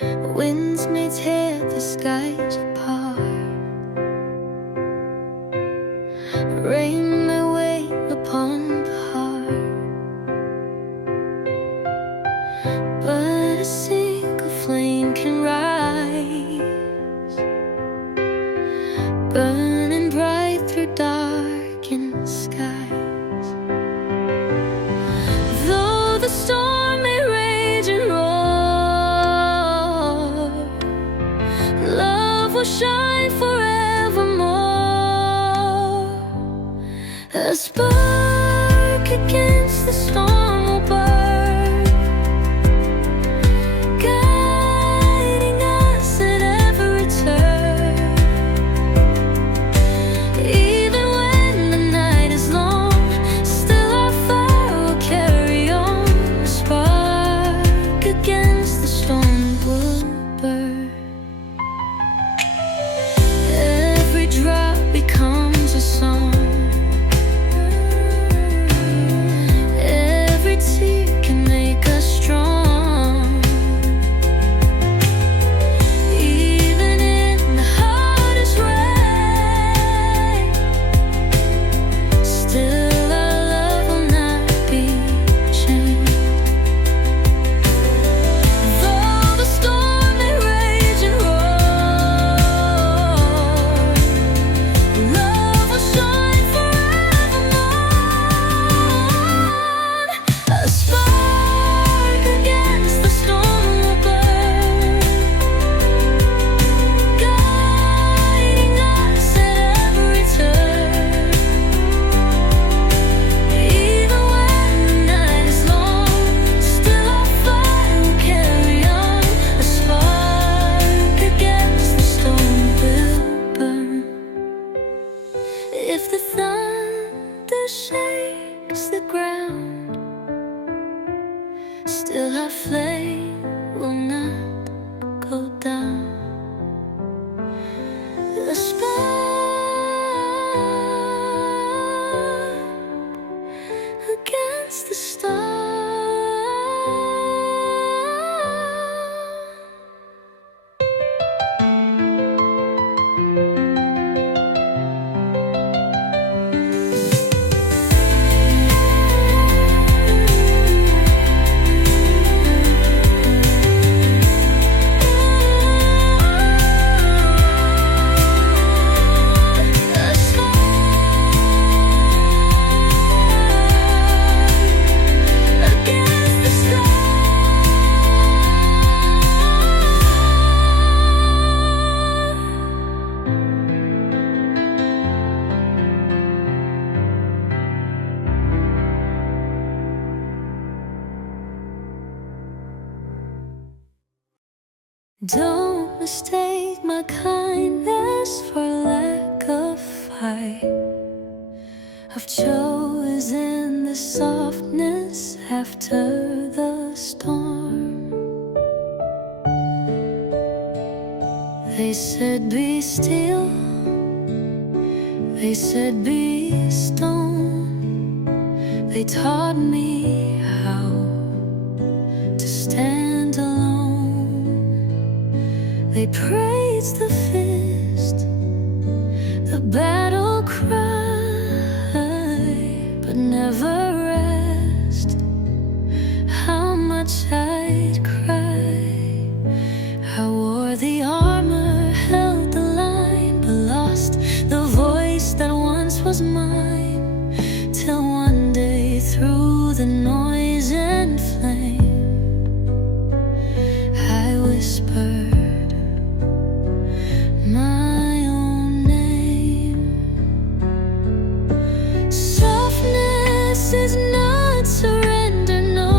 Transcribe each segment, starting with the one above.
Winds may tear the skies apart, rain may weigh upon the heart, but a single flame can rise, burning bright through darkened skies. Though the storm may rage and roar, love will shine forevermore. A spark against the storm will burn, guiding us at every turn. Even when the night is long, still our fire will carry on. A spark against the storm will burn. Every drop becomes a song, every tear can make us strong. Even in the hardest rain, still our love will not be changed. Though the storm may rage and roar, love will shine forevermore. A spark against the storm will burn, guiding us at every turn. Even when the night is long, still our fire will carry on. A spark against the storm will burn. If the thunder shakes the ground, still our flame will not go down. A spark against the storm. Don't mistake my kindness for lack of fight. I've chosen the softness after the storm. They said be still, they said be stone. They taught me how to stand alone. They praised the fist, the battle cry, but never rest. How much I'd cry. I wore the armor, held the line, but lost the voice that once was mine. Till one day, through the noise and flame, I whispered my own name. Softness is not surrender, no.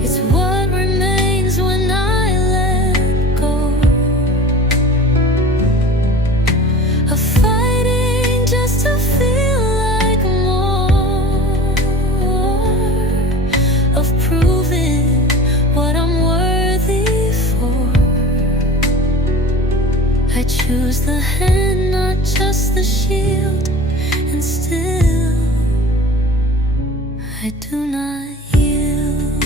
It's what remains when I let go. Of fighting just to feel like more. Of proving what I'm worthy for. I choose the hand, not just the shield, and still I do not yield.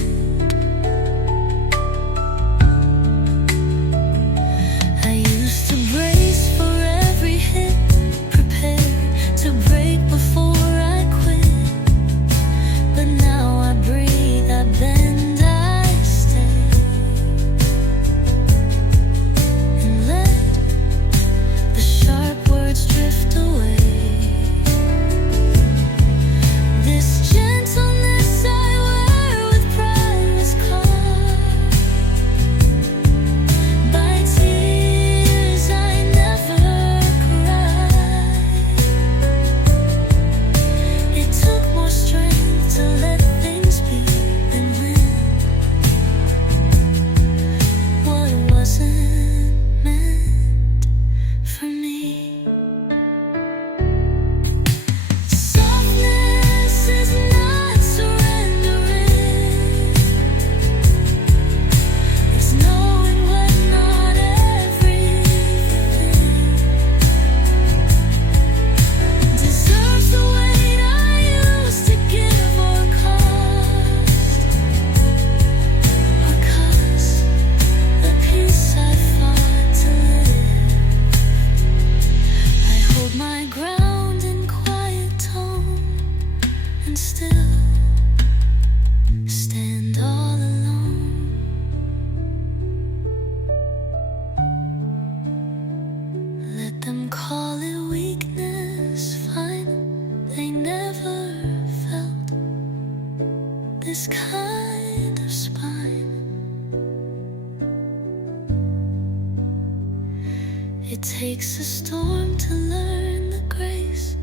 It takes a storm to learn the grace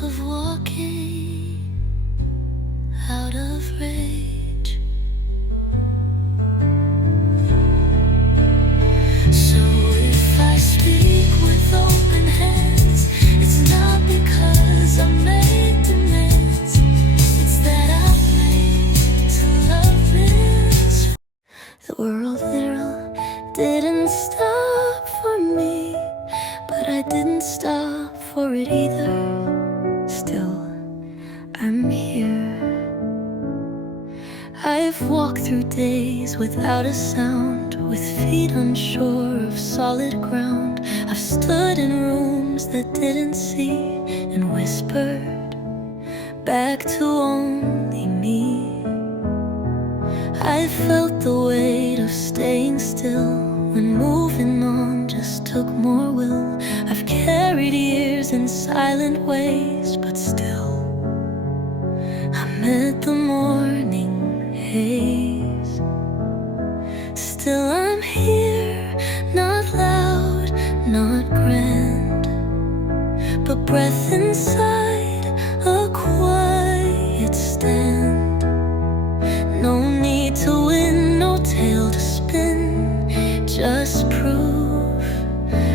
of walking out of rage. So if I speak with open hands, it's not because I made demands, it's that I'm made to love this. The world didn't stop for me, but I didn't stop for it either. Still, I'm here. I've walked through days without a sound, with feet unsure of solid ground. I've stood in rooms that didn't see and whispered back to only me. I felt the weight of staying still when moving on just took more will. I've carried years in silent ways, but still I met the morning haze. Still I'm here, not loud, not grand, but breath inside a quiet stand. No need to win, no tale to spin, just proof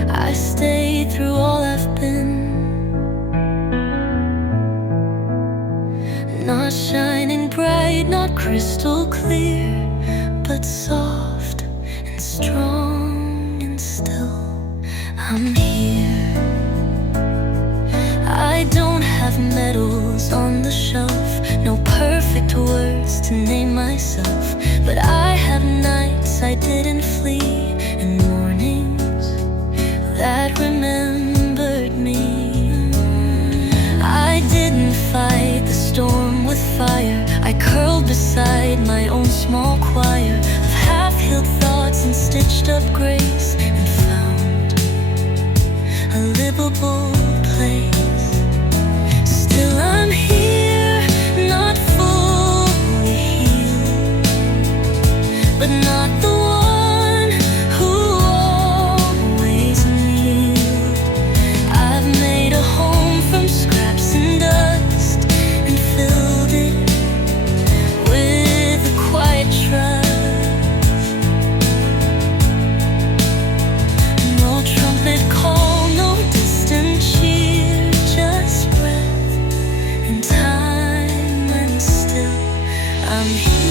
I stayed through all I've been. Not shining bright, not crystal clear, but soft and strong and still I'm here. I don't have medals on the shelf, no perfect words to name myself, but I have nights I didn't flee and mornings that remembered me. I didn't fight the storm with fire, I curled beside my own small choir of half-healed thoughts and stitched up grace, and found a livable place. Still I'm here, not fully healed, but not the one who always kneeled. I've made a home from scraps and dust and filled it with a quiet trust. No trumpet call, no distant cheer, just breath and time, and still I'm here.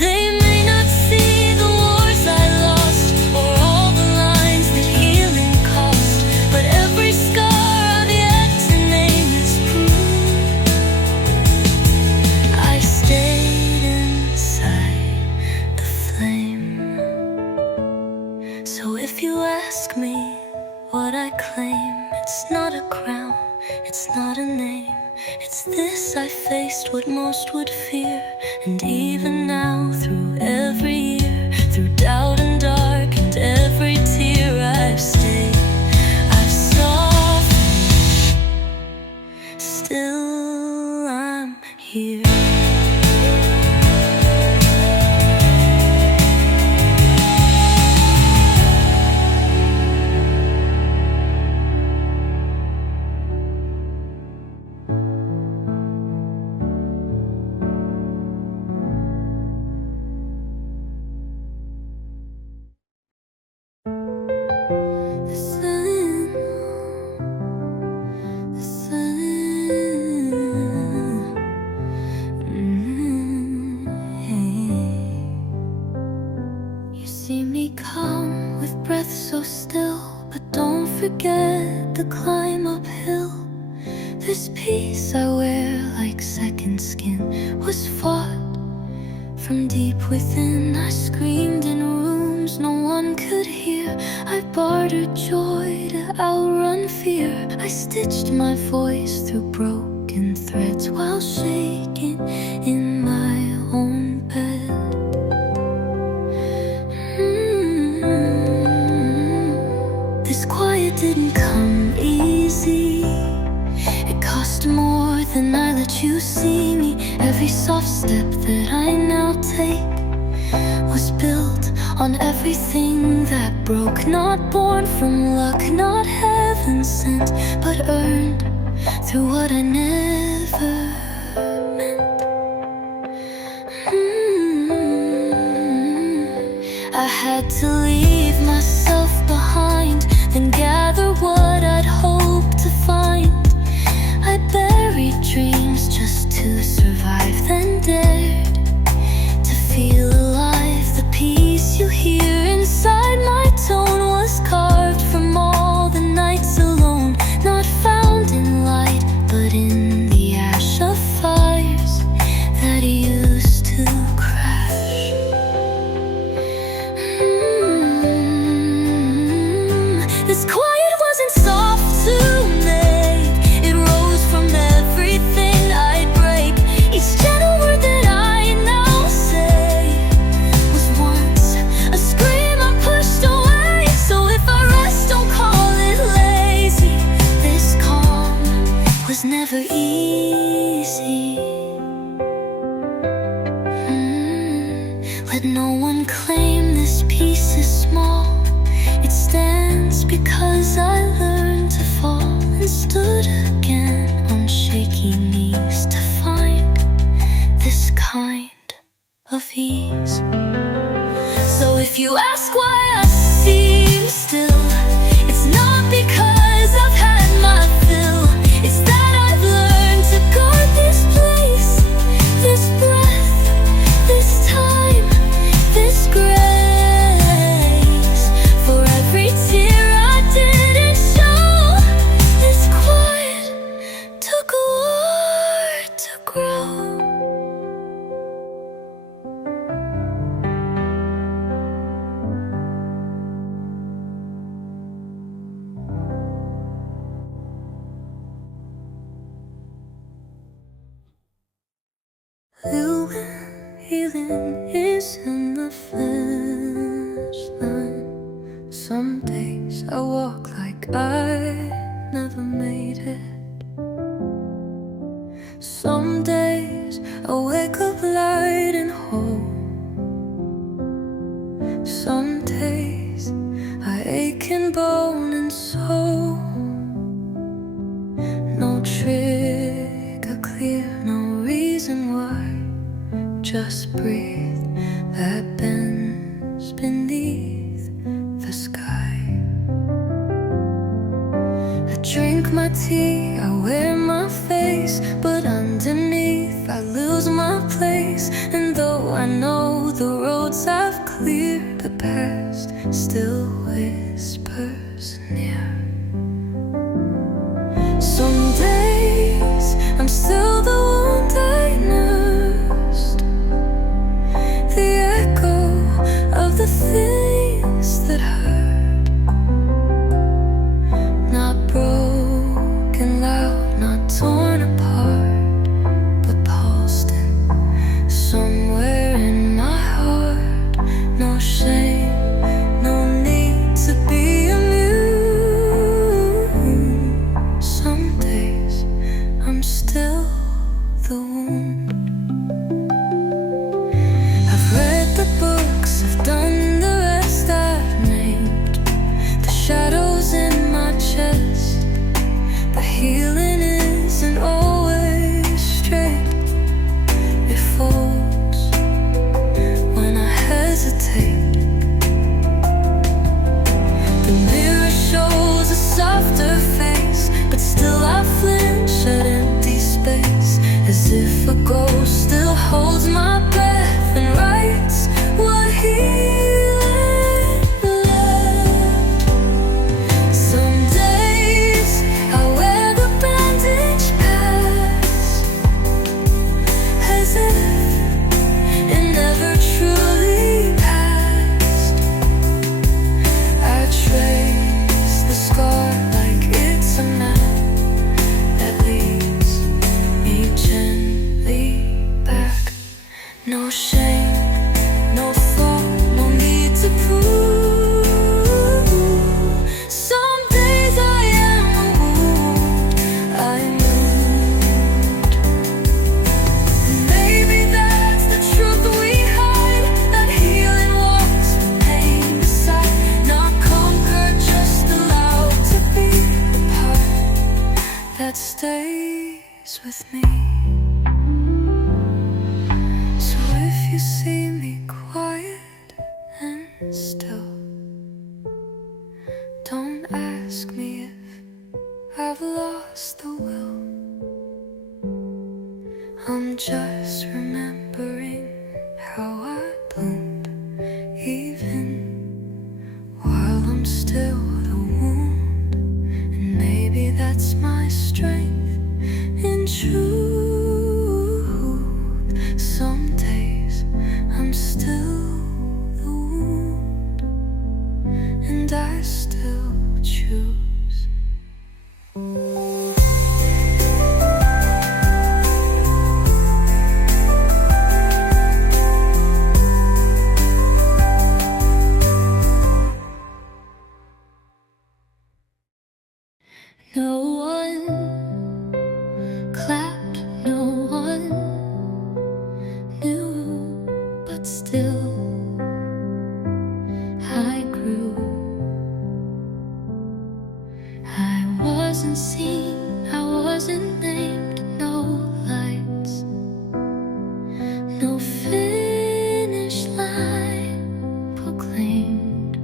They may not see the wars I lost or all the lines that healing cost, but every scar I've yet to name is proof I stayed inside the flame. So if you ask me what I claim, it's not a crown, it's not a name, it's this I faced what most would fear. And even now, through every year, through doubt and dark and every tear, I've stayed, I've softened, still I'm here. See me come with breath so still, but don't forget the climb uphill. This peace I wear like second skin was fought from deep within. I screamed in rooms no one could hear, I bartered joy to outrun fear. I stitched my voice through broken threads while shaking in my own bed. This quiet didn't come easy, it cost more than I let you see me. Every soft step that I now take was built on everything that broke. Not born from luck, not heaven sent, but earned through what I never meant. I had to leave myself behind, then gather what I'd hoped to find. I buried dreams just to survive, then dared to feel alive. The peace you hear inside my tone was carved from all the nights alone, not found in light, but in the ash of fires that used to crash. This quiet wasn't soft to make. It rose from everything I'd break. Each gentle word that I now say was once a scream I pushed away. So if I rest, don't call it lazy. This calm was never easy. Let no one claim this piece is small. It stands because I learned to fall and stood again on shaky knees to find this kind of ease. So if you ask why I seem still, it's not because I've had my fill. It's that I've learned to guard this place, this breath, this time, this grace. For every tear I didn't show, this quiet took a word to grow. Healing is in the finish line. Some days I walk like I never made it. Some days I wake up light and whole. Some days I ache in bone and soul. No trigger clear, no reason why. Just breathe that bends beneath the sky. I drink my tea, I wear my face, but underneath I lose my place. And though I know the roads I've cleared, the past still whispers near. Some days I'm still the wound I nursed, the echo of the things that hurt. Not broken loud, not torn apart, but pulsed in somewhere in my heart. No shame, no need to be immune. Some days I'm still the wound. I've read the books, I've done the rest I've named. The shadows in my chest, the healing isn't always straight. It folds when I hesitate. The mirror shows a softer face, but still I flinch at empty space, as if a ghost still holds my breath and writes what healing left. Some days I wear the bandage past, as if it never truly passed. I trace the scar like it's a map that leads me gently back. No shame, no fault, no need to prove. Some days I am a wound I moved. Maybe that's the truth we hide, that You see me quiet and still. Don't ask me if I've lost the will. I'm just remembering how I bloomed, even while I'm still the wound. And maybe that's my strength in truth. Some days I'm still the wound, and I still choose. No one clapped, no one knew, but still I grew. I wasn't seen, I wasn't named, no lights, no finish line proclaimed.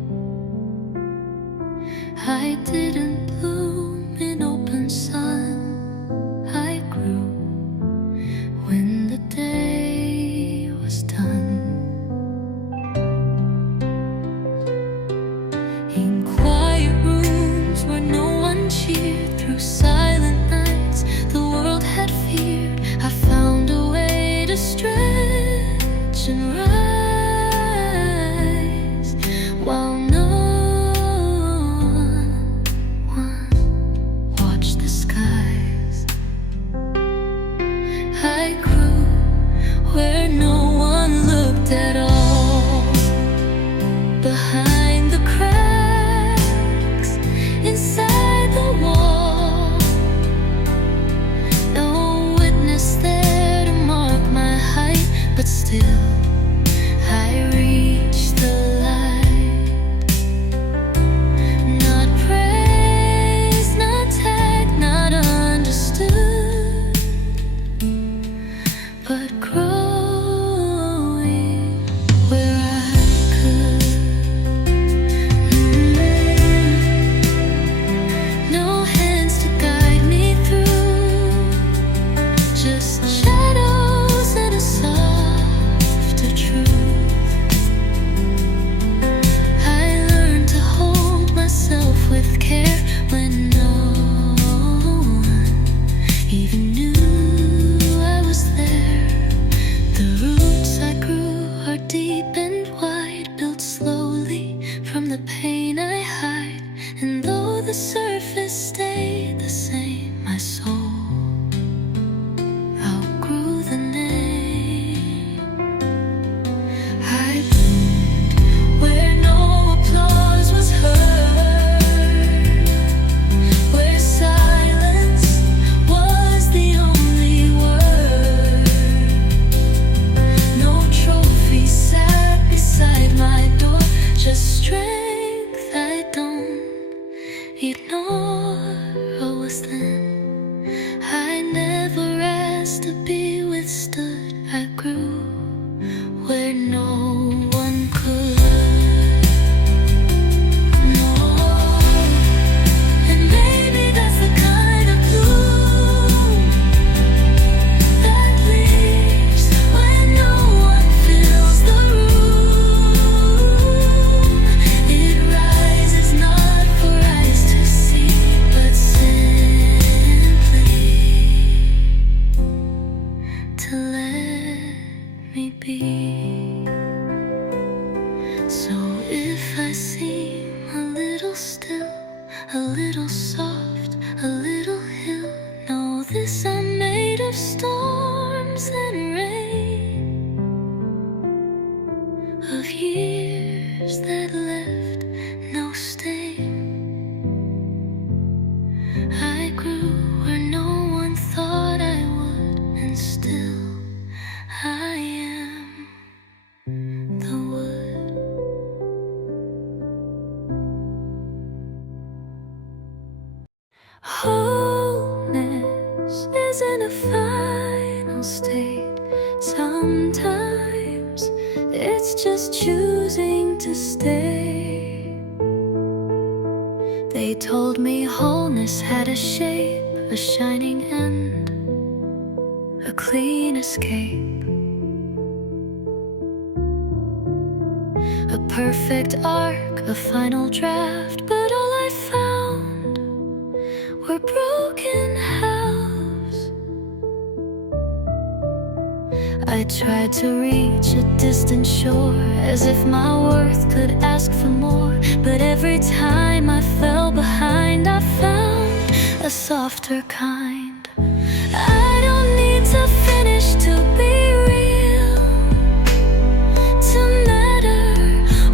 I didn't bloom in open sun, I grew when the day was done. In quiet rooms where no one cheered, through silent nights the world had feared, I found a way to stretch and rise, while no one watched the skies. I grew where no one looked at all, behind the cracks inside the wall. No witness there to mark my height, but still I reached the light. Not praised, not tagged, not understood, but growing where I could. No hands to guide me through, just shadows and a softer truth. I learned to hold myself with care when no one even knew I was there. The roots I grew are deep and wide, built slowly from the pain I hide. And though the surface stayed the same, my soul outgrew the name. I bloomed where no applause was heard, where silence was the only word. No trophy sat beside my door, just strength I don't ignore. Always then, I never asked to be withstood. I grew where no one could. No, and maybe that's the kind of bloom that leaves when no one fills the room. It rises not for eyes to see, but simply to let me be. So if I seem a little still, a little soft, a little hill, know this: I'm made of storms and rain, of years that left no stain. I grew where no one thought I would, and still I am the wood. Wholeness isn't a final state. Sometimes days just choosing to stay. They told me wholeness had a shape, a shining end, a clean escape, a perfect arc, a final draft. But all I found were broken halves. I tried to reach a distant shore, as if my worth could ask for more. But every time I fell behind, I found a softer kind. I don't need to finish to be real, to matter,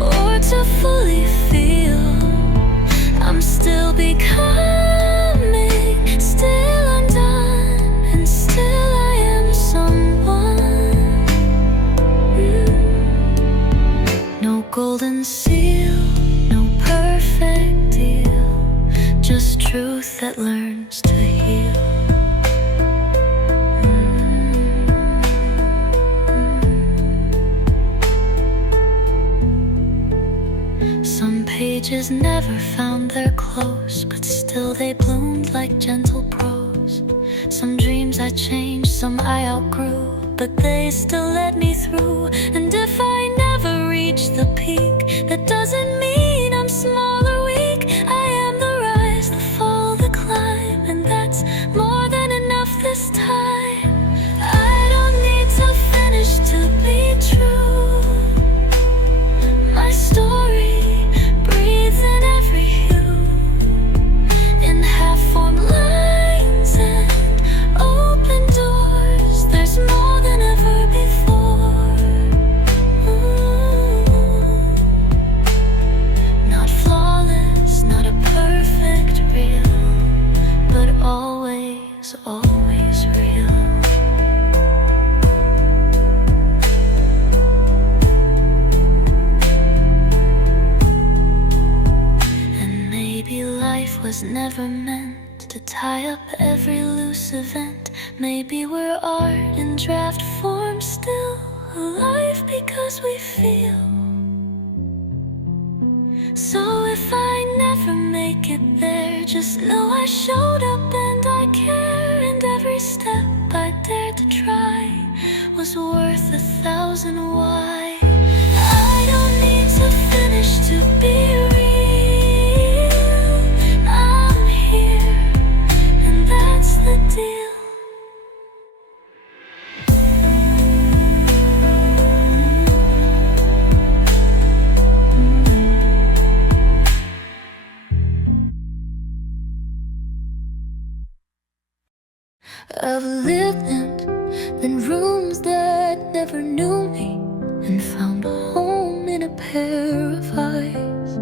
or to fully feel. I'm still becoming, still undone, and still I am someone. No golden seal, no perfect deal, just truth that learns to heal. Some pages never found their close, but still they bloomed like gentle prose. Some dreams I changed, some I outgrew, but they still led me through. And if I never reach the peak, that doesn't mean I'm small or weak. I am the rise, the fall, the climb, and that's more than enough this time. I don't need to finish to be true. My story breathes in every hue, in half-formed lines and open doors. There's more than ever before. Not flawless, not a perfect real, but always, always real. And maybe life was never meant to tie up every loose event. Maybe we're art in draft form, still alive because we feel. So if I never make it there, just know I showed up and I care. And every step I dared to try was worth 1,000 why. I don't need to finish to be real. I'm here, and that's the deal. I've lived in rooms that never knew me, and found home in a pair of eyes.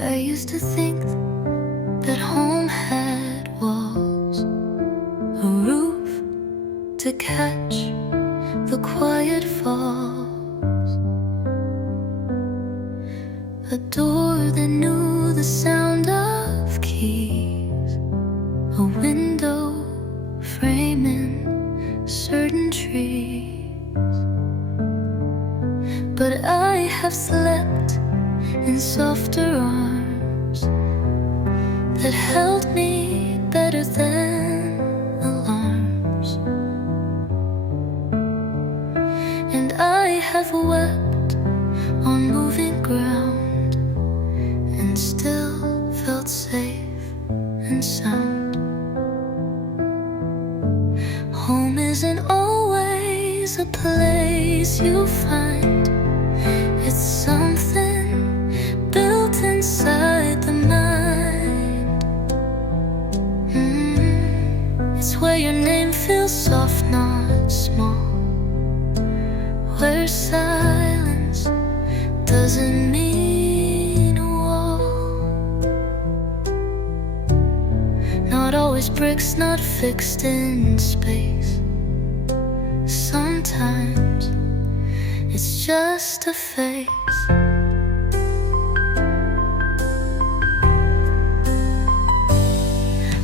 I used to think that home had walls, a roof to catch the quiet falls, a door that knew the sound of keys, a window framing certain trees. But I have slept in softer arms that held me better than alarms. And I have wept on moving ground, and still felt safe and sound. Home isn't always a place you find. It's something built inside the mind. It's where your name feels soft, not small, where silence doesn't mean a wall. Not always bricks, not fixed in space. Sometimes it's just a face.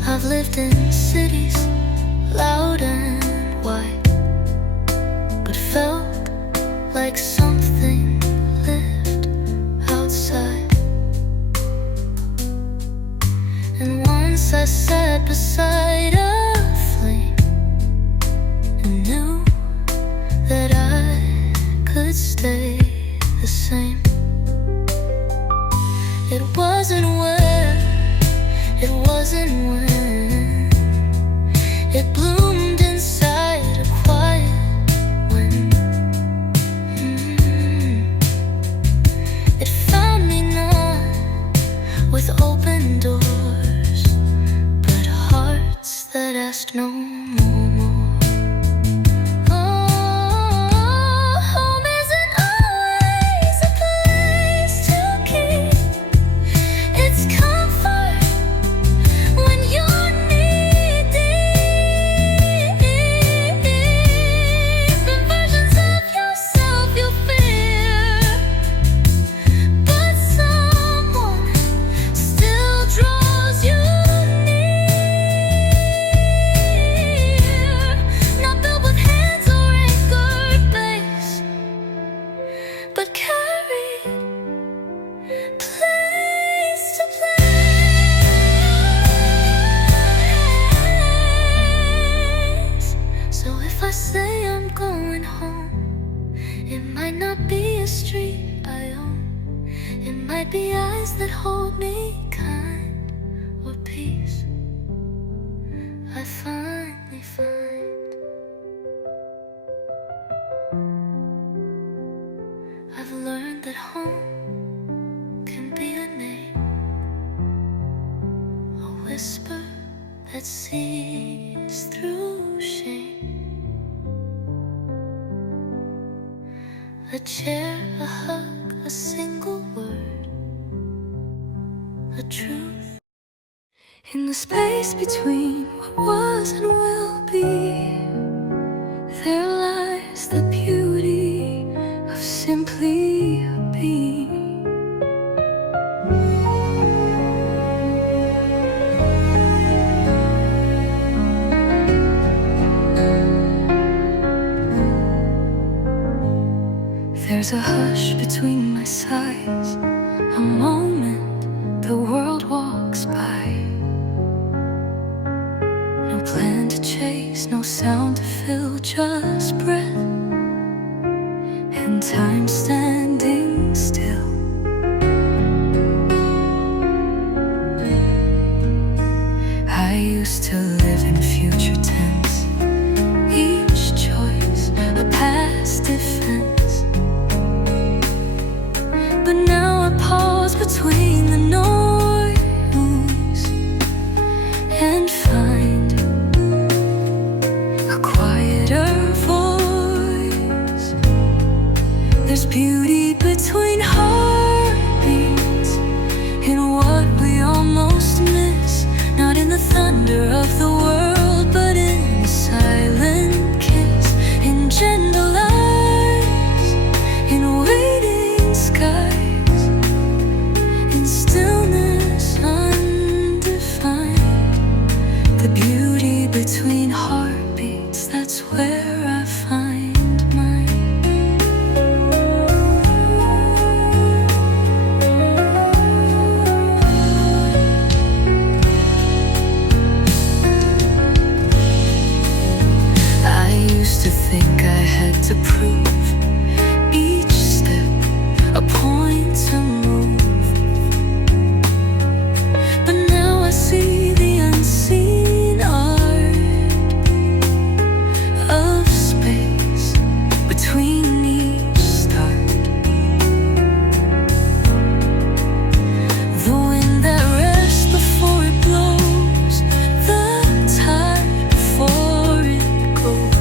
I've lived in cities loud and wide, felt like something lived outside. And once I sat beside a flame and knew that I could stay the same. It wasn't where, it wasn't when. It bloomed inside a quiet wind. It found me not with open doors, but hearts that asked no more. But carried place to place. So if I say I'm going home, it might not be a street I own. It might be eyes that hold me kind, or peace I finally find. I've learned that home can be a name, a whisper that sees through shame, a chair, a hug, a single word, a truth. In the space between what was and will be, there lies the beauty of simply being. There's a hush between my sighs, a moment the world walks by. No plan to chase, no sound to fill, just breath and time standing still. I used to live in future tense, each choice a past defense. But now I pause between the noise and find a quieter voice. There's beauty between heartbeats, in what we almost miss, not in the thunder of the world, but in the silent kiss, in gentle eyes, in waiting skies, in stillness undefined. The beauty between heartbeats, that's where I find mine. To think I had to prove each step a point to move, but now I see the unseen art of space between each start. The wind that rests before it blows, the tide before it goes.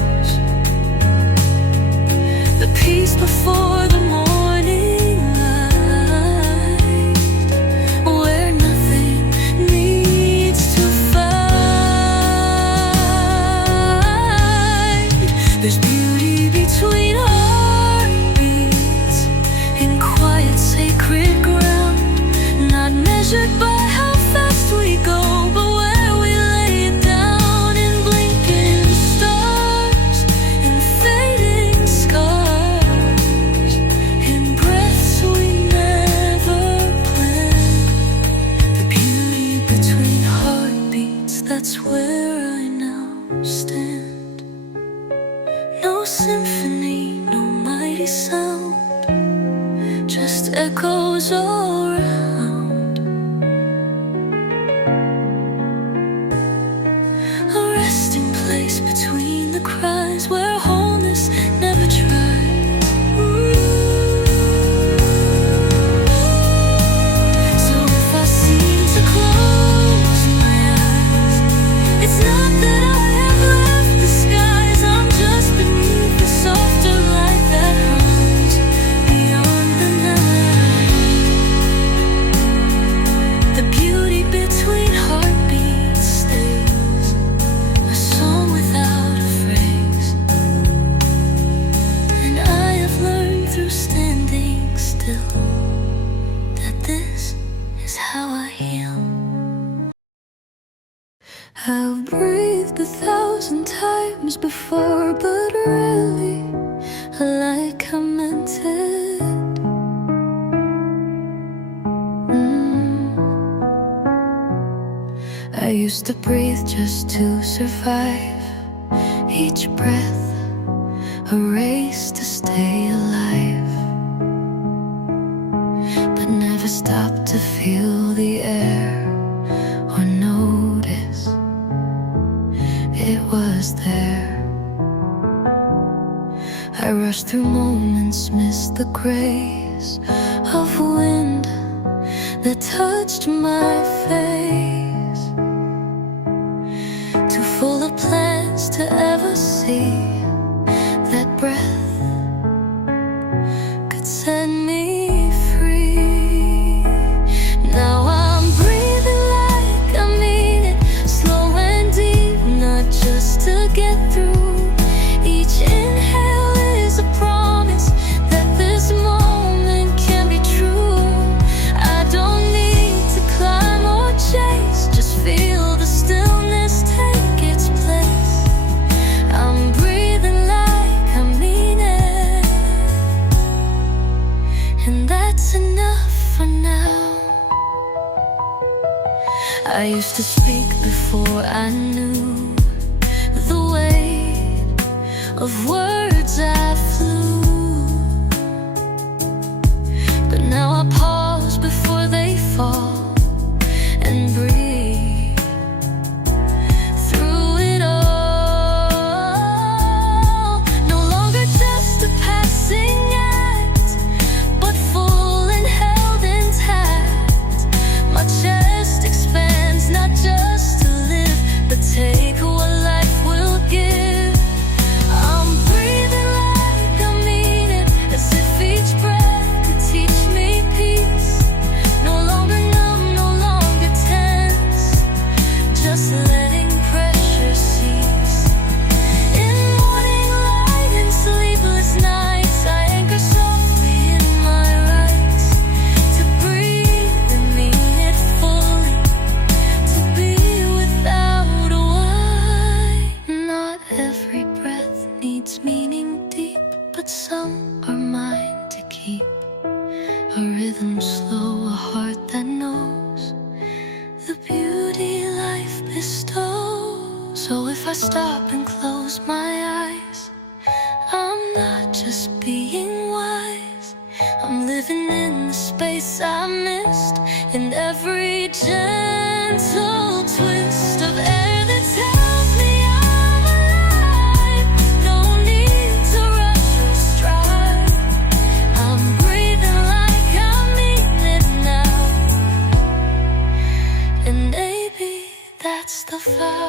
that's where I now stand. No symphony, no mighty sound, just echoes all around. A resting place between the cries, where wholeness never tries. So if I seem to close my eyes, it's not that I have left the skies. I'm just beneath the softer light that hums beyond the night. The beauty between heartbeats stays, a song without a phrase. And I have learned through standing still that this is how I heal. I've breathed 1,000 times before, but rarely like I meant it. I used to breathe just to survive, each breath a race to stay alive, but never stopped to feel the air or notice it was there. I rushed through moments, missed the grace of wind that touched my face. Too full of plans to ever see that breath could set me free. Now I'm breathing like I mean it, slow and deep, not just to get through. Each inhale is a promise that this moment can be true. I don't need to climb or chase, just feel the stillness take its place. I'm breathing like I mean it, and that's enough for now. I used to speak before I knew the weight of words I flew, but now I pause before they fall and breathe through it all. No longer just a passing act, but full and held intact. My chest expands, not just to live, but take what life will give. I'm breathing like I mean it, as if each breath could teach me peace. No longer numb, no longer tense, just letting pressure cease. In morning light and sleepless nights, I anchor softly in my rights to breathe and mean it fully, to be without a why. Not every breath needs meaning deep, but some are mine to keep. A rhythm slow, a heart that knows the beauty life bestows. So if I stop and close my eyes, I'm not just being wise, I'm living in the space I missed, in every gentle twist of air that tells me I'm alive. No need to rush or strive, I'm breathing like I mean it now, and maybe that's the vow.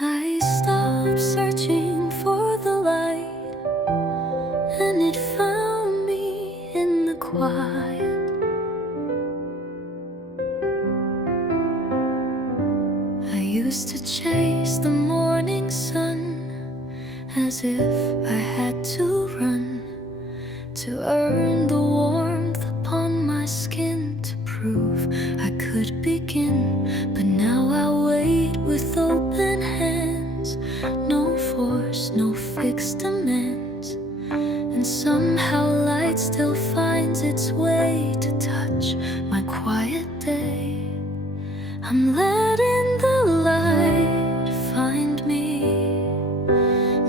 I stopped searching for the light, and it found me in the quiet. used to chase the morning sun as if I had to run to earn the warmth upon my skin, to prove I could begin. But now I wait with open hands, no force, no fixed demands, and somehow light still finds its way to touch my quiet day. I'm letting the light find me,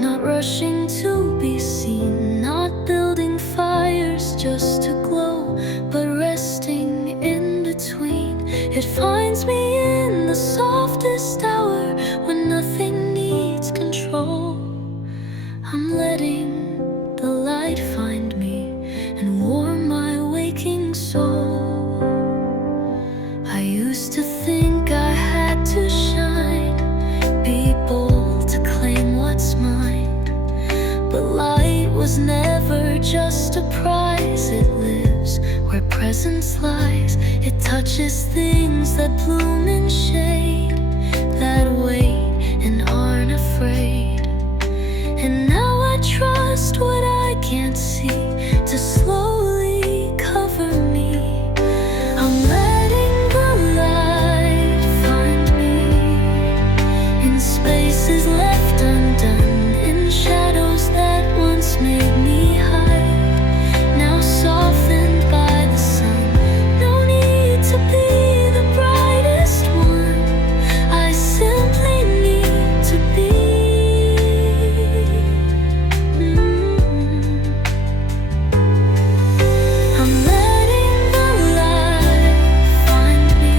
not rushing to be seen, not building fires just to glow, but resting in between. It finds me in the softest hour when nothing needs control. I'm letting the light find me and warm my waking soul. I used to think I had to shine, be bold to claim what's mine, but light was never just a prize. It lives where presence lies. It touches things that bloom in shade, that wait and aren't afraid. And now I trust what I can't see to slowly cover me. I'm letting the light find me in spaces left undone, in shadows that once made me hide, now softened by the sun. No need to be the brightest one, I simply need to be. I'm letting the light find me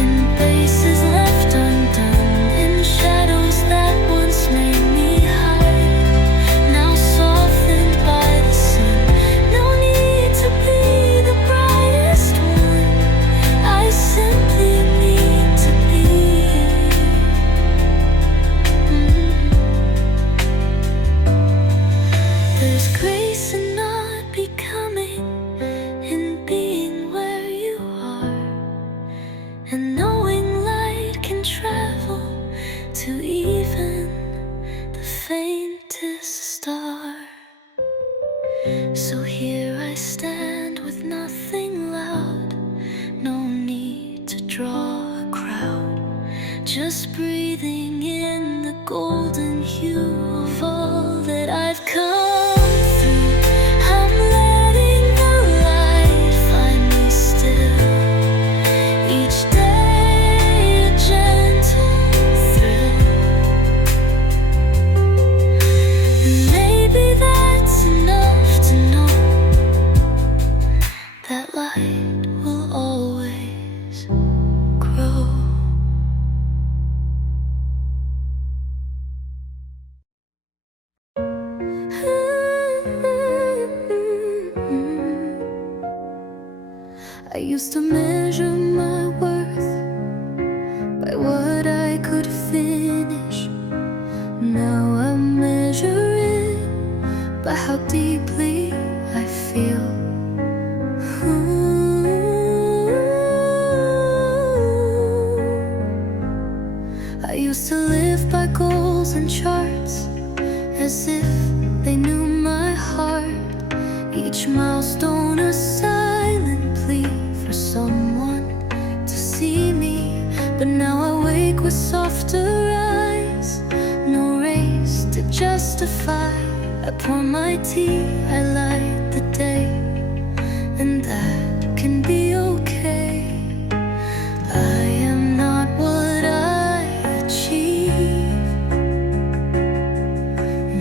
in places left undone, in shadows that once made me hide, now softened by the sun. No need to be the brightest one, I simply need to be. There's grace in not becoming, in being where you are, and knowing light can travel to even the faintest star. So here I stand with nothing loud, no need to draw a crowd, just breathing in the golden hue of all that I've come through. I'm letting the light find me still, each day a gentle thrill. And maybe that's enough to know that light will always grow. I used to measure my worth by what I could finish. Now I measure it by how deeply I feel. I used to live by goals and charts as if they knew my heart, each milestone a silent plea for someone to see me. But now I wake with softer eyes, no race to justify. I pour my tea, I light the day, and that can be okay. I am not what I achieve,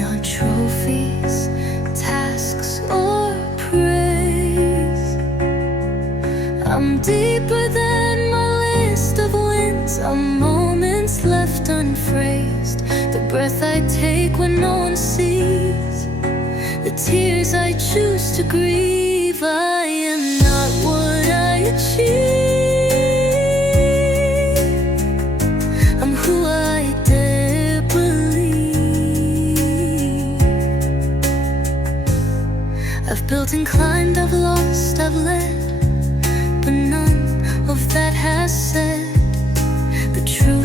not trophies, tasks, or praise. I'm deeper than my list of wins. I'm moments left unphrased, the breath I take when no one sees, the tears I choose to grieve. I am not what I achieve, I'm who I dare believe. I've built and climbed, I've lost, I've led, but none of that has said the truth.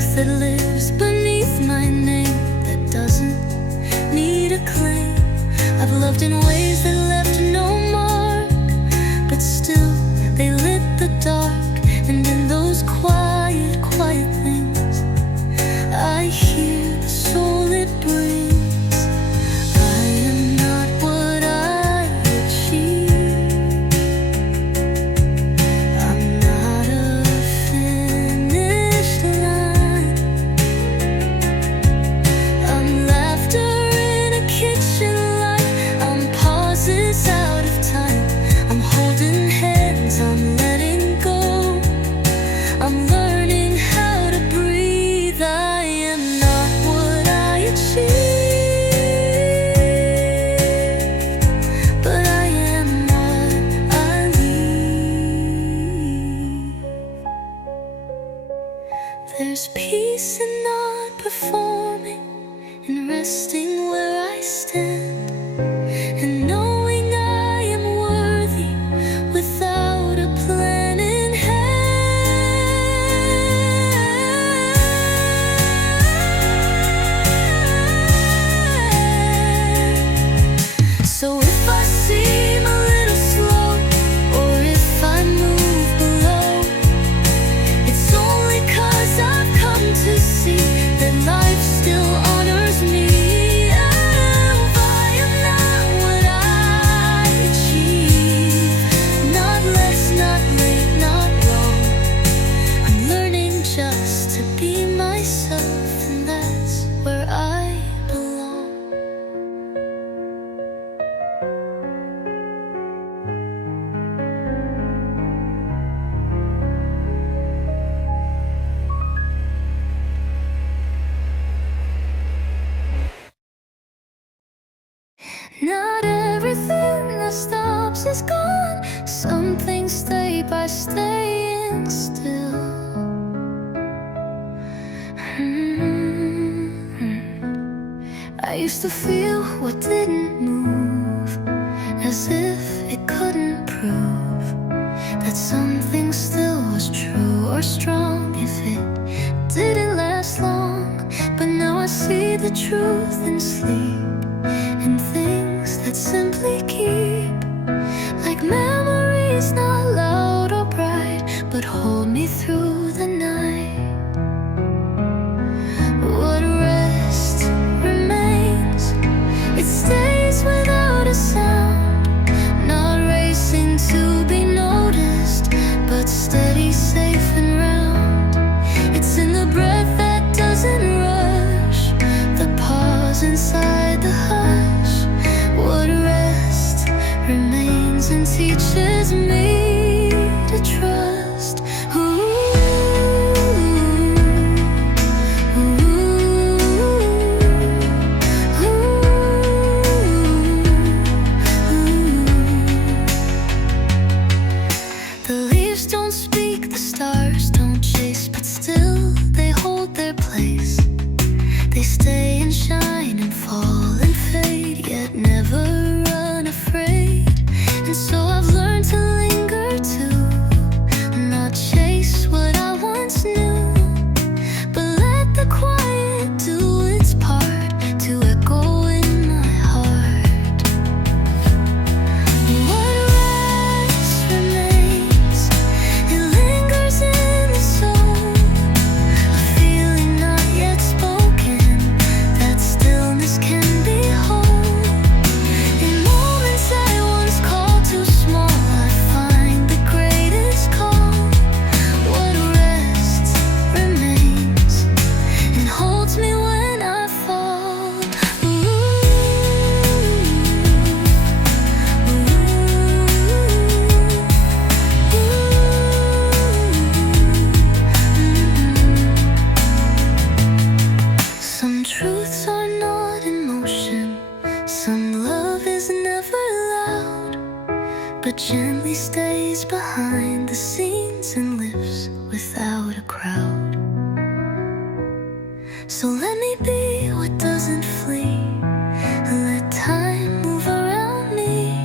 There's peace in not performing, in resting where I stand, and knowing I am worthy without a plan in hand. So if I seem a little slow, or if I move below, it's only 'cause I've come to see that life still honors me. I am not what I achieve, not less, not late, not wrong. I'm learning just to be myself, and that's where I belong. Not everything that stops is gone. Some things stay by staying still. I used to feel what didn't move, as if it couldn't prove that something still was true or strong if it didn't last long. But now I see the truth in sleep, in things that simply keep, like memories not loud or bright, but hold me through the night. What rest remains, it stays without a sound, not racing to be noticed, but steady, safe and round. It's in the breath that doesn't rush, the pause inside the hush. What rest remains and teaches me to trust. The leaves don't speak, the stars don't chase, but still they hold their place. They stay and shine and fall and fade, yet never unafraid. And so I've learned to linger too, not chase what I once knew, but let the quiet do its part to echo in my heart. What rest remains, it lingers in the soul, a feeling not yet spoken, that stillness can be whole. In moments I once called too small, I find the greatest calm. What rest remains and holds me when I fall. Some truths are not in motion, some love is never loud, but gently stays behind the scenes and lives without a crowd. So let me be what doesn't flee, and let time move around me.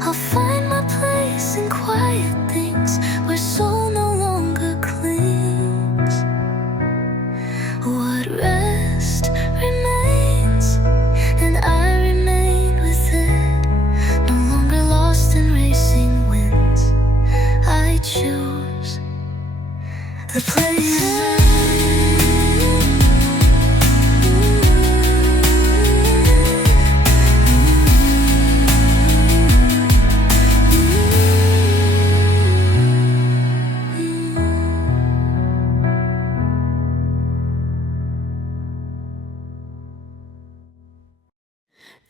I'll find my place in quiet things where soul no longer clings. What rest remains, and I remain with it, no longer lost in racing winds. I choose the place.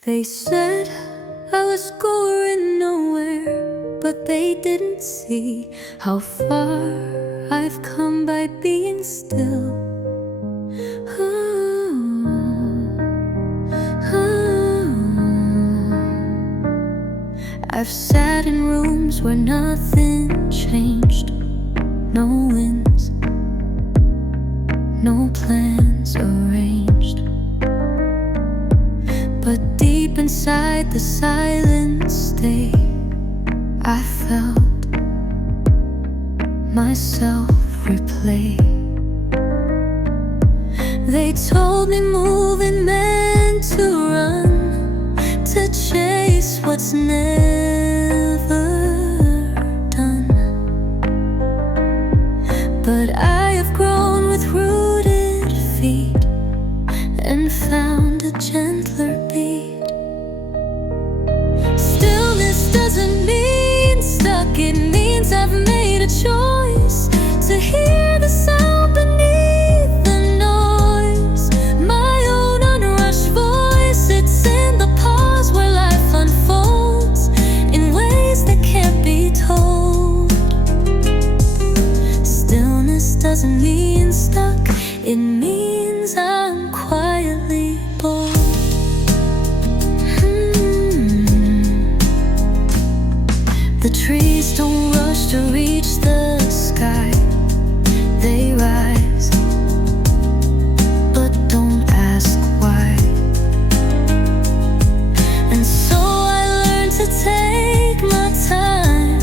They said I was going nowhere, but they didn't see how far I've come by being still. I've sat in rooms where nothing changed, no winds, no plans arranged. But deep inside the silent state, I felt myself replay. They told me moving meant to run, to chase what's never done. But I have grown with rooted feet and found a gentler beat. Stillness doesn't mean stuck, it means I've made a choice to hear the sound beneath the noise. My own unrushed voice, it's in the pause where life unfolds in ways that can't be told. Stillness doesn't mean stuck, it means I'm quietly bold. The trees don't rush to reach the sky. They rise, but don't ask why. And so I learned to take my time,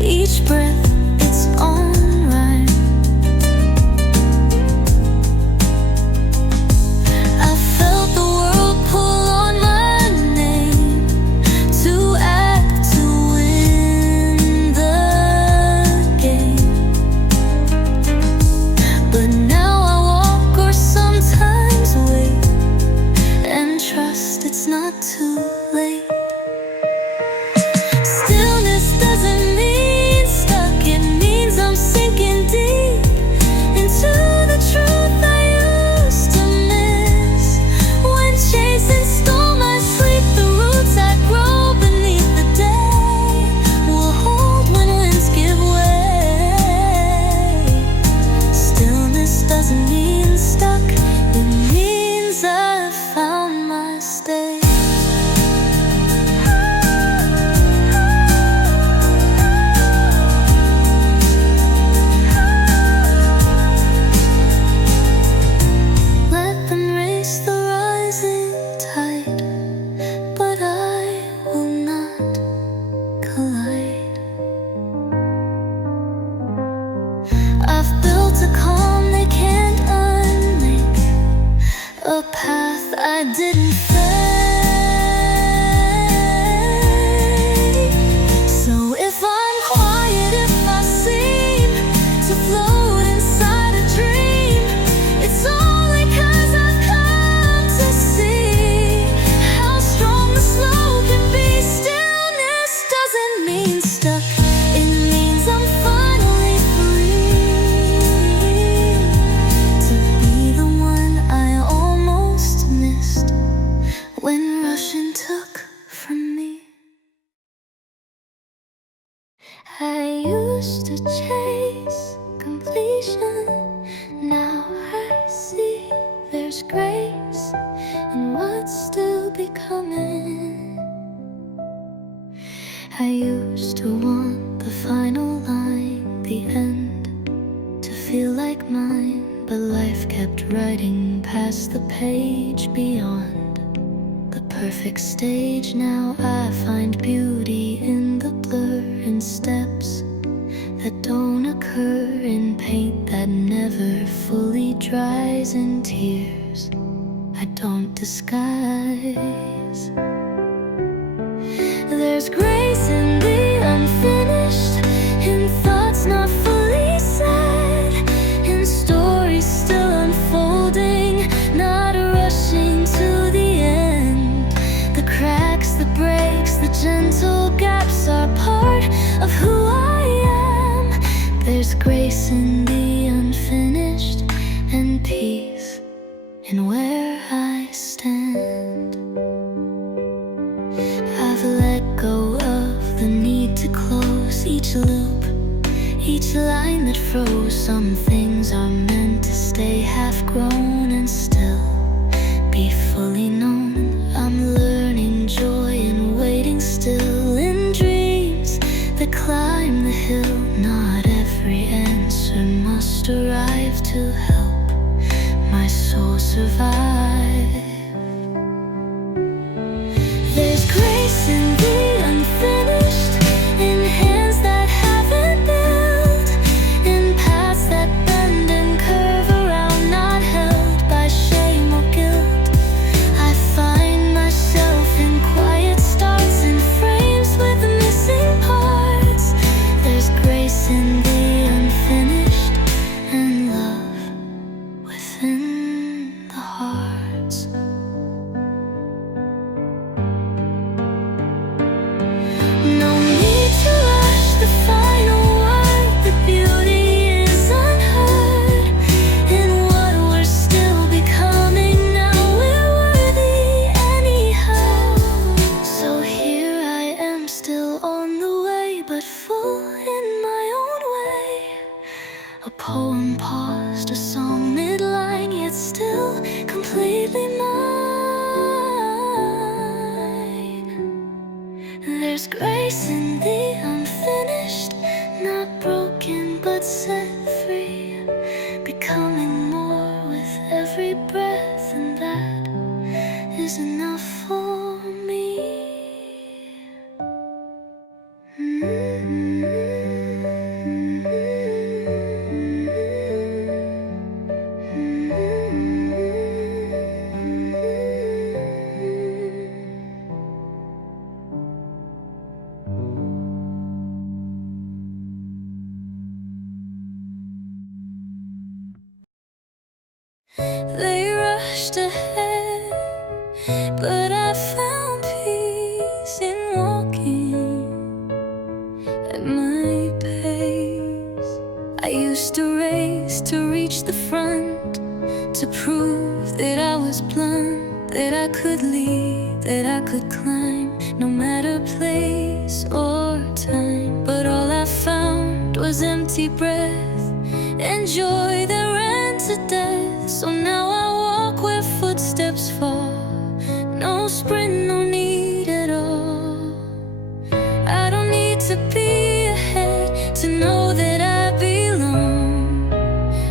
each breath its own rhyme. I felt the world pull on my name, to act, to win the game. But now I walk or sometimes wait and trust it's not too late. Stillness doesn't mean stuck, it means I'm sinking deep into the truth I used to miss. When chasing stole my sleep, the roots I grow beneath the day will hold when winds give way. Stillness doesn't mean stuck, it means I've found my stay. Let them race the rising tide, but I will not collide. I've built a calm they can't unlink, a path I didn't fake. So if I'm quiet, if I seem to float inside a dream, it's only 'cause I've come to see how strong the slow can be. Stillness doesn't mean stuck, it means I'm finally free to be the one I almost missed when rushing took from me. I used to chase completion, now I see there's grace in what's still becoming. I used to want the final line, the end, to feel like mine, but life kept writing past the page beyond the perfect stage. Now I find beauty in the blur, in steps that don't occur, in paint that never fully dries, in tears I don't disguise. There's grace in the unfinished, in thoughts not fully said, in stories still unfolding, not rushing to the end. The cracks, the breaks, the gentle gaps are part of who I am. There's grace in the unfinished, and peace in where I stand. I've let go of the need to close each loop, each line that froze. Some things are meant to stay half grown and still be fully known. I'm learning joy in waiting still, in dreams that climb the hill. Not every answer must arrive to help, soul survive. There's grace in the unfinished, in hands that haven't built, in paths that bend and curve around, not held by shame or guilt. I find myself in quiet starts, in frames with missing parts. There's grace in the unfinished, and love within the hearts. No need to rush the final word. The beauty is unheard in what we're still becoming. Now we're worthy anyhow. So here I am, still on the way, but full in my own way. A poem paused, a song mid-line, yet still completely mine. There's grace in the unfinished, not broken but set free, becoming more with every breath, and that is enough for me. They rushed ahead, but I found peace in walking at my pace. I used to race to reach the front, to prove that I was blunt, that I could lead, that I could climb, no matter place or time. But all I found was empty breath and joy that ran to death. So now I walk where footsteps fall, no sprint, no need at all. I don't need to be ahead to know that I belong.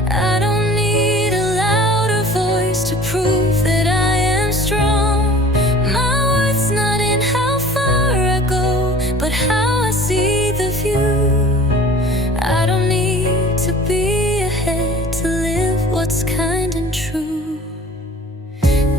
I don't need a louder voice to prove that I am strong. My worth's not in how far I go, but how I see the view. I don't need to be ahead to live what's kind and true.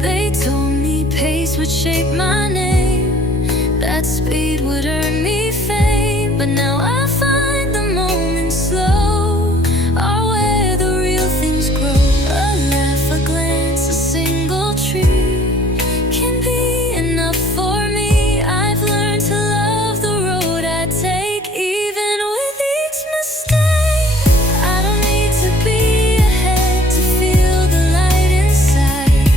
They told me pace would shape my name, that speed would earn me fame. But now I find the moments slow are where the real things grow. A laugh, a glance, a single tree can be enough for me. I've learned to love the road I take, even with each mistake. I don't need to be ahead to feel the light inside.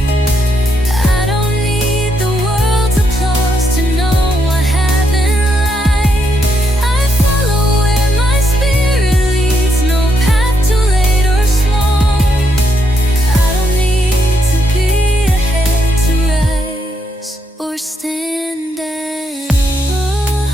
I don't need the world's applause to know I haven't lied. I follow where my spirit leads, no path too late or small. I don't need to be ahead to rise or stand at all.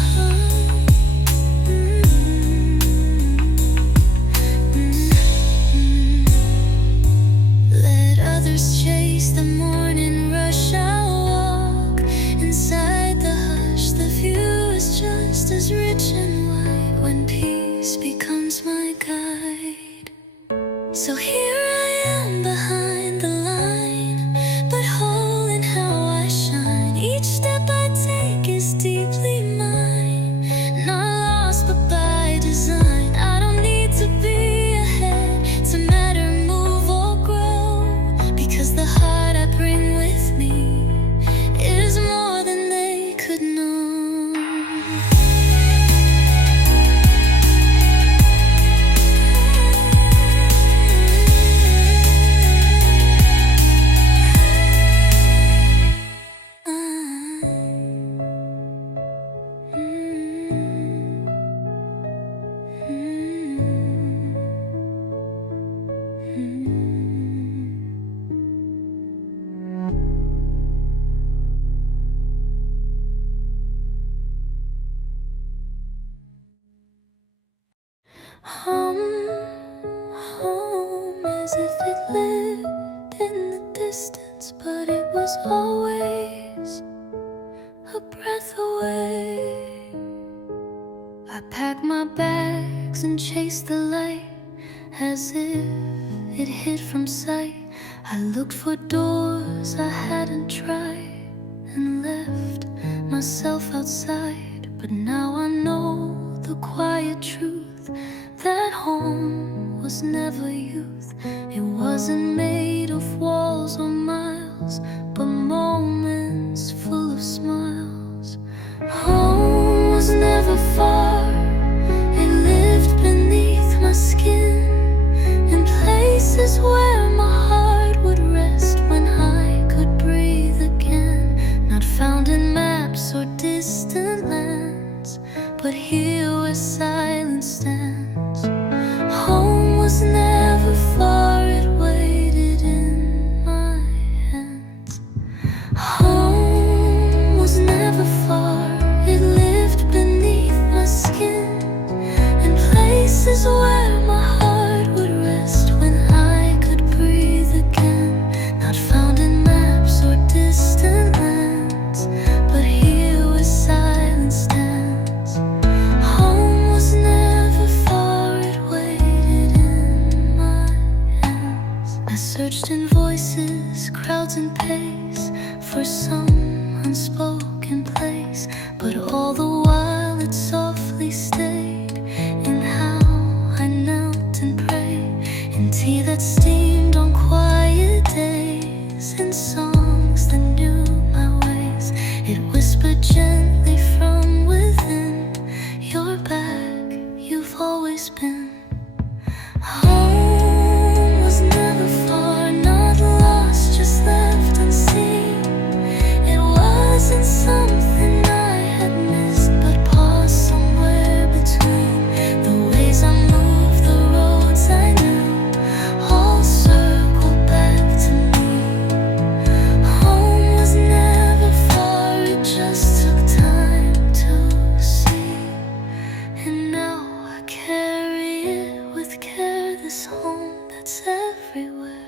Let others chase the morning rush. I'll walk inside the hush. The view is just as rich and wide when peace becomes my guide. So here I am behind the line, but whole in how I shine. Each step I take is deeply mine, not lost but by design. I don't need to be ahead to matter, move or grow, because the heart I bring with me is more than they could know. Home, home, as if it lived in the hid from sight. I looked for doors I hadn't tried and left myself outside. But now I know the quiet truth, that home was never youth. It wasn't made of walls or miles, but moments full of smiles. Home was never far, it lived beneath my skin, in places where my heart would rest when I could breathe again. Not found in maps or distant lands, but here where silence stands. Home was never far, it waited in my hands. Home was never far, it lived beneath my skin, in places where my heart would rest when I could breathe again. Not found in maps or distant lands, but here where silence stands. Home was never far, it waited in my hands. I searched in voices, crowds and pace, for some unspoken place, but all the while it softly stayed in how I knelt and prayed, in tea that steamed on quiet days, in songs that knew my ways. It whispered gently from within, you're back, you've always been. Home was never far, not lost, just left unseen. It wasn't something I had missed, but paused somewhere between. The ways I moved, the roads I knew, all circled back to me. Home was never far, it just took time to see. And now I carry it with care, this home that's everywhere.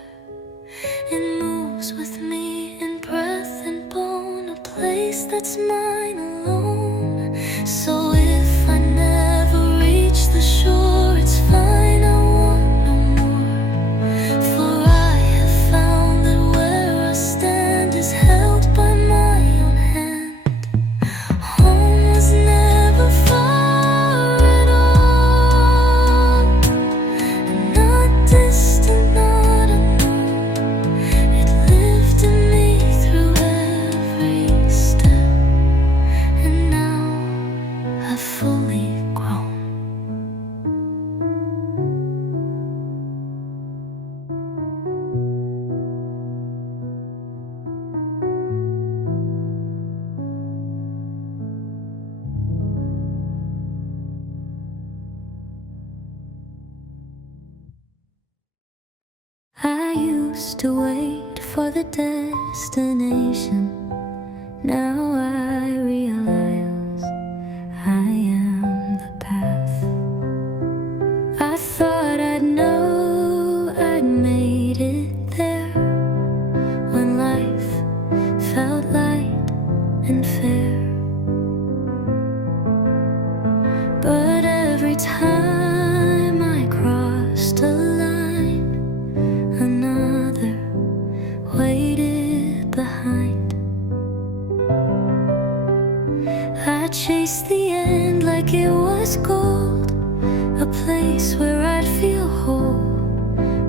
It moves with me in breath and bone, a place that's mine alone. So if I never reach the shore, it's fine, I want no more. For I have found that where I stand is held by my own hand. Home was never far at all, and not distant, not unknown. It lived in me through every step, and now I've fully grown. I used to wait for the destination. Now I realize I am the path. I thought I'd know I'd made it there, when life felt light and fair. But every time I crossed a line, another waited behind. I chased the end like it was gold, a place where I'd feel whole.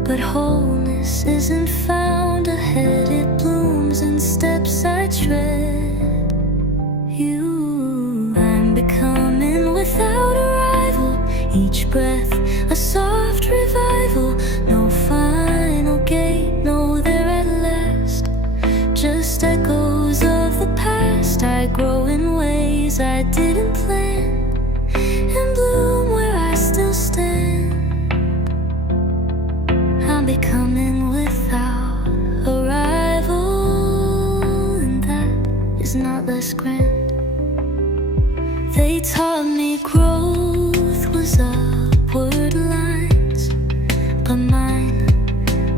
But wholeness isn't found ahead, it blooms in steps I tread. I'm becoming without a rival, each breath a soft revival. No final gate, no there at last, just echoes of the past. I grow in ways I didn't plan, and bloom where I still stand. I'm becoming without a rival, and that is not less grand. They taught me growth was upward lines, but mine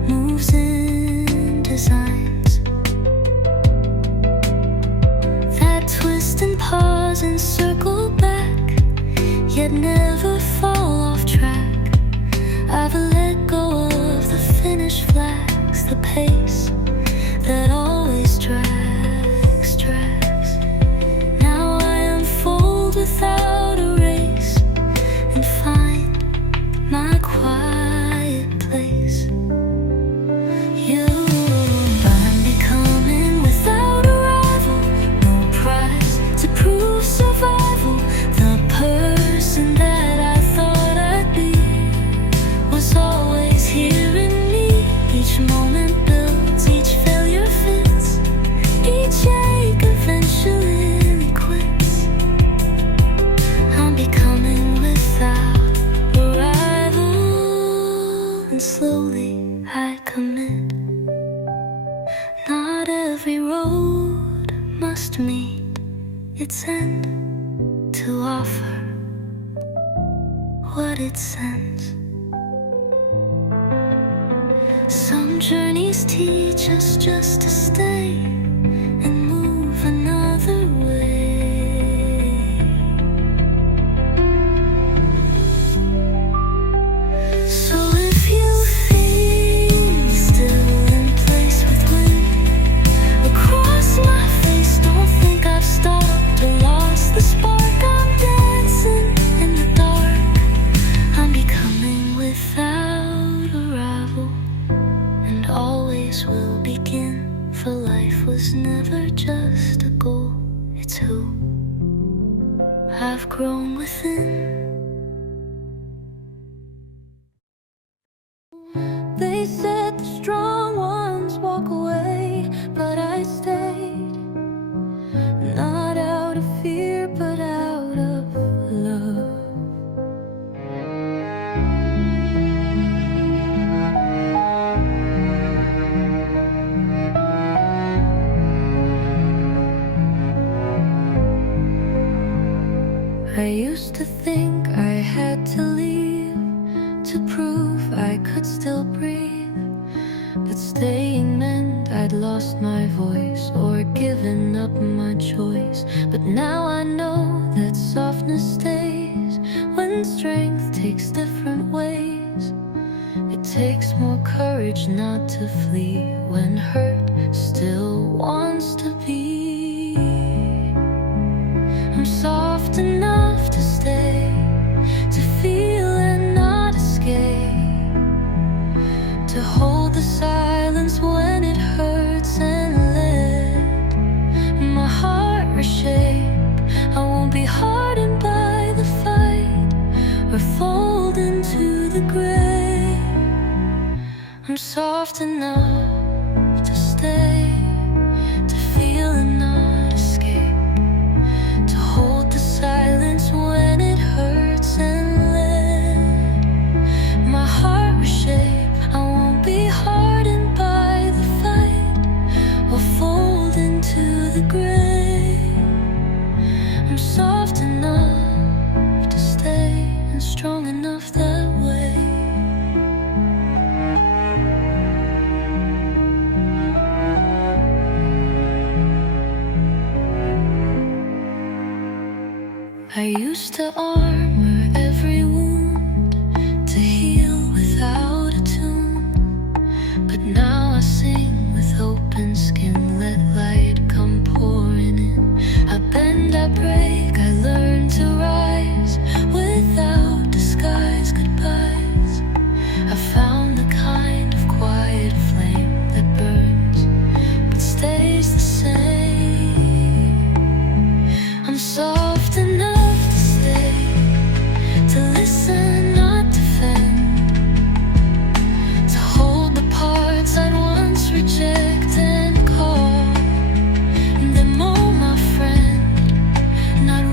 moves in designs that twist and pause and circle back, yet never fall off track. I've let go of the finish brings the pace that always drags. Now I unfold without a race and find my quiet place. I'm becoming without a rival, no prize to prove survival. The person that I thought I'd be was always here in me. Each moment builds, each failure fits, each ache eventually quits. I'm becoming without a rival, and slowly I commit. Not every road must meet its end to offer what it sends. Some journeys teach us just to stay and move another way. So if you feel still in place with wind across my face, don't think I've stopped or lost the spark. I'm dancing in the dark. I'm becoming without a rival, and always will begin. For life was never just a goal, it's who I've grown within. They said the strong ones walk away, but I stayed. Not out of fear, but out of love. I used to think I had to leave to prove I could still breathe, but staying meant I'd lost my voice or given up my choice. But now I know that softness stays when strength takes different ways. It takes more courage not to flee when hurt still wants to be. I'm soft enough to stay, to feel and not escape, to hold the silence when it hurts and let my heart reshape. I won't be hardened by the fight or fold into the grave. I'm soft enough to stay, to feel and not escape, to hold the silence when it hurts and let my heart reshape. I won't be hardened by the fight or fold into the grave. I'm soft enough to stay and strong enough that way. I used to armor every wound to heal without a tune, but now I sing with open skin. Let light come pouring in. I bend, I break, I learn to rise without disguise. Goodbyes, I found the kind of quiet flame that burns but stays the same. I'm soft enough to listen, not defend, to hold the parts I'd once reject and call them all my friend. Not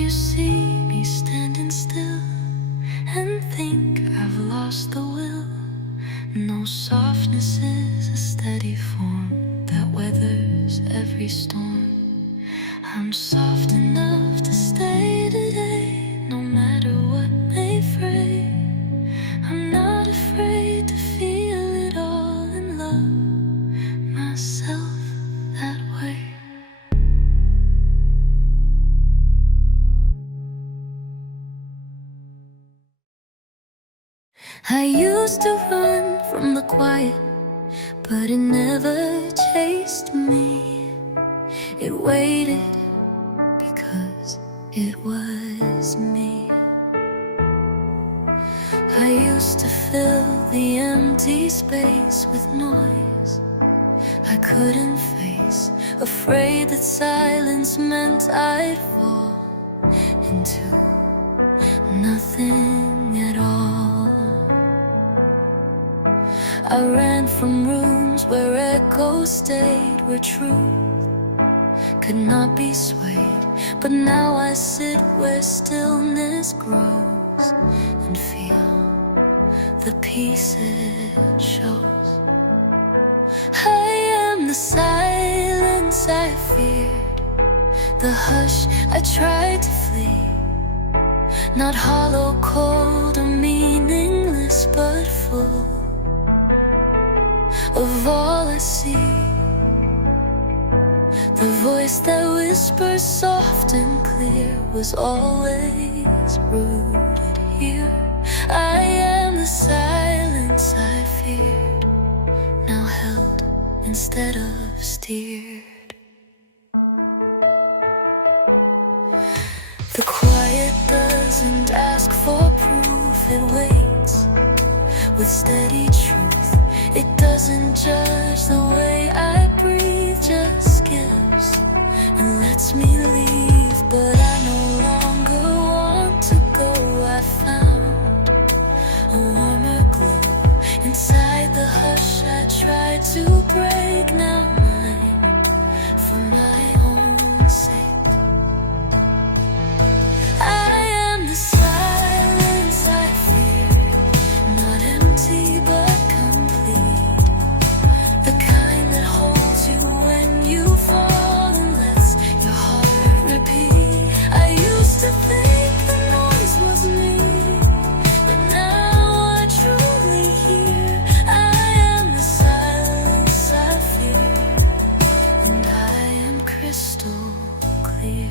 you see me standing still and think I've lost the will, no, softness is a steady form that weathers every storm. I'm soft enough to stay today, no matter what may fray. I'm not afraid to feel it all and love myself that way. I used to run from the quiet, but it never chased me. It waited because it was me. I used to fill the empty space with noise I couldn't face, afraid that silence meant I'd fall into nothing at all. I ran from rooms where echoes stayed, where truth could not be swayed. But now I sit where stillness grows and feel the peace it shows. I am the silence I feared, the hush I tried to flee. Not hollow, cold, or meaningless, but full of all I see. The voice that whispers soft and clear was always rooted here. I am the silence I feared, now held instead of steered. The quiet doesn't ask for proof, it waits with steady truth. It doesn't judge the way I breathe, just gives and lets me leave. But I no longer want to go. I found a warmer glow inside the hush I tried to break. Now mine, for my own sake. I am the silence I fear, not empty but complete. The kind that holds you when you fall and lets your heart repeat. I used to think the noise was me, but now I truly hear. I am the silence I fear, and I am crystal clear.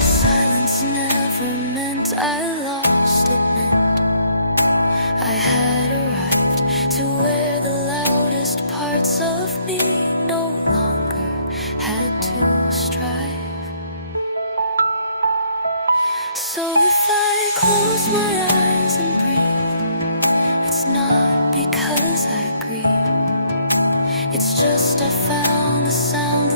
Silence never meant I lost, it meant I had arrived to where the loudest parts of me no longer had to strive. So if I close my eyes and breathe, it's not because I grieve, it's just I found the sound